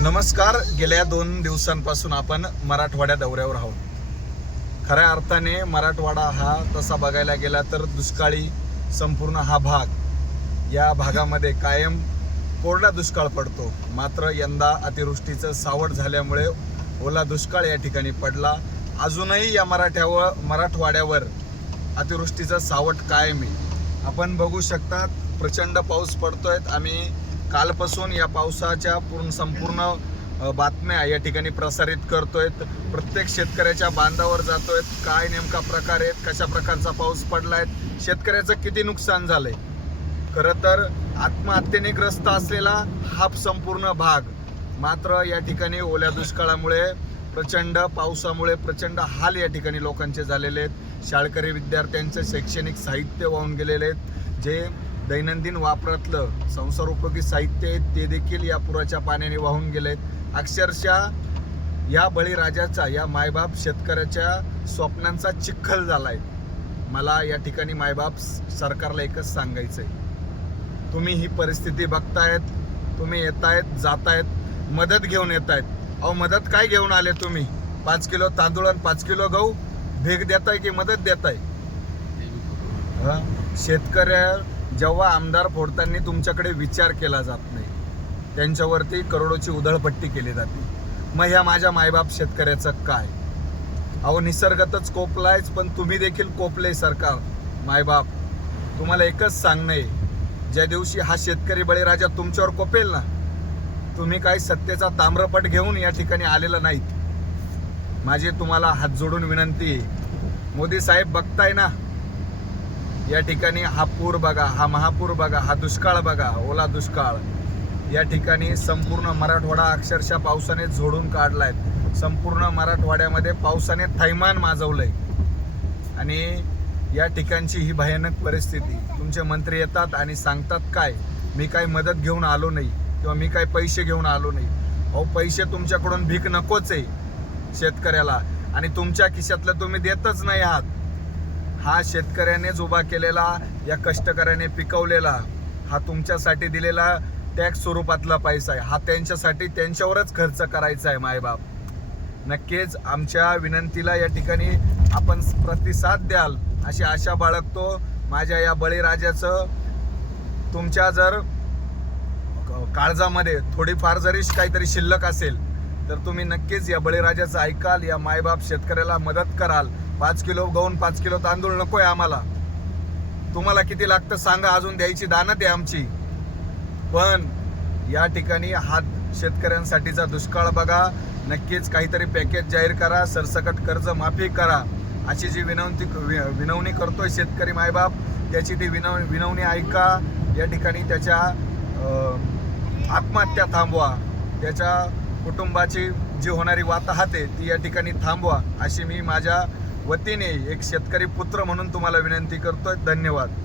नमस्कार. गेल्या दोन दिवसांपासून आपण मराठवाड्या दौऱ्यावर आहोत. खऱ्या अर्थाने मराठवाडा हा तसा बघायला गेला तर दुष्काळी संपूर्ण हा भाग या भागामध्ये कायम कोरडा दुष्काळ पडतो. मात्र यंदा अतिवृष्टीचं सावट झाल्यामुळे ओला दुष्काळ या ठिकाणी पडला. अजूनही या मराठ्यावर मराठवाड्यावर अतिवृष्टीचं सावट कायम आहे. आपण बघू शकतात प्रचंड पाऊस पडतोय. आम्ही कालपासून या पावसाच्या पूर्ण संपूर्ण बातम्या या ठिकाणी प्रसारित करतोय प्रत्येक शेतकऱ्याच्या बांधावर जातोय काय नेमका प्रकार आहेत? कशा प्रकारचा पाऊस पडलाय शेतकऱ्याचं किती नुकसान झालंय? खरं तर आत्महत्येने ग्रस्त असलेला हा संपूर्ण भाग मात्र या ठिकाणी ओल्या दुष्काळामुळे प्रचंड पावसामुळे प्रचंड हाल या ठिकाणी लोकांचे झालेले आहेत. शाळकरी विद्यार्थ्यांचं शैक्षणिक साहित्य वाहून गेलेले आहेत. जे दैनंदिन वापरातलं संसारोपयोगी साहित्य आहे ते देखील या पुराच्या पाण्याने वाहून गेलेत. अक्षरशः या बळीराजाचा या मायबाप शेतकऱ्याच्या स्वप्नांचा चिखल झालाय. मला या ठिकाणी मायबाप सरकारला एकच सांगायचं आहे तुम्ही ही परिस्थिती बघतायत तुम्ही येतायत जातायत मदत घेऊन येतायत. अहो मदत काय घेऊन आले तुम्ही? पाच किलो तांदूळ आणि पाच किलो गहू? भेग देताय की मदत देताय? हा? शेतकऱ्या जेव्हा आमदार फोडताना तुमच्याकडे विचार केला जात नाही त्यांच्यावरती करोडोची उधळपट्टी केली जाते. मग ह्या माझ्या मायबाप शेतकऱ्याचं काय? अहो निसर्गातच कोपलायच पण तुम्ही देखील कोपले सरकार. मायबाप तुम्हाला एकच सांगणं आहे. ज्या दिवशी हा शेतकरी बळीराजा तुमच्यावर कोपेल ना तुम्ही काही सत्तेचा ताम्रपट घेऊन या ठिकाणी आलेला नाहीत. माझी तुम्हाला हात जोडून विनंती आहे. मोदी साहेब बघताय ना या ठिकाणी हा पूर बघा हा महापूर बघा हा दुष्काळ बघा ओला दुष्काळ. या ठिकाणी संपूर्ण मराठवाडा अक्षरशः पावसाने झोडून काढलाय. संपूर्ण मराठवाड्यामध्ये पावसाने थैमान माजवलंय. आणि या ठिकाणची ही भयानक परिस्थिती. तुमचे मंत्री येतात आणि सांगतात काय? मी काय मदत घेऊन आलो नाही किंवा मी काय पैसे घेऊन आलो नाही. अहो पैसे तुमच्याकडून भीक नकोच आहे शेतकऱ्याला. आणि तुमच्या खिशातलं तुम्ही देतच नाही आहात. हा शेतकऱ्यानेच उभा केलेला या कष्टकऱ्याने पिकवलेला हा तुमच्यासाठी दिलेला टॅक्स स्वरूपातला पैसा आहे. हा त्यांच्यासाठी त्यांच्यावरच खर्च करायचा आहे मायबाप. नक्कीच आमच्या विनंतीला या ठिकाणी आपण प्रतिसाद द्याल अशी आशा बाळगतो. माझ्या या बळीराजाचं तुमच्या जर काळजामध्ये थोडीफार जरी काहीतरी शिल्लक असेल तर तुम्ही नक्कीच या बळीराजाचं ऐकाल या मायबाप शेतकऱ्याला मदत कराल. पाच किलो गहून पाच किलो तांदूळ नकोय आम्हाला. तुम्हाला किती लागतं सांगा अजून द्यायची दानत आहे आमची. पण या ठिकाणी हा शेतकऱ्यांसाठीचा दुष्काळ बघा. नक्कीच काहीतरी पॅकेज जाहीर करा सरसकट कर्ज माफी करा. अशी जी विनंती वि- विनवणी करतोय शेतकरी मायबाप त्याची ती विनव विनवणी ऐका. या ठिकाणी त्याच्या आत्महत्या थांबवा. त्याच्या कुटुंबाची जी होणारी वाताहत आहे ती या ठिकाणी थांबवा. अशी मी माझ्या वतीने एक शेतकरी पुत्र म्हणून तुम्हाला विनंती करतोय. धन्यवाद.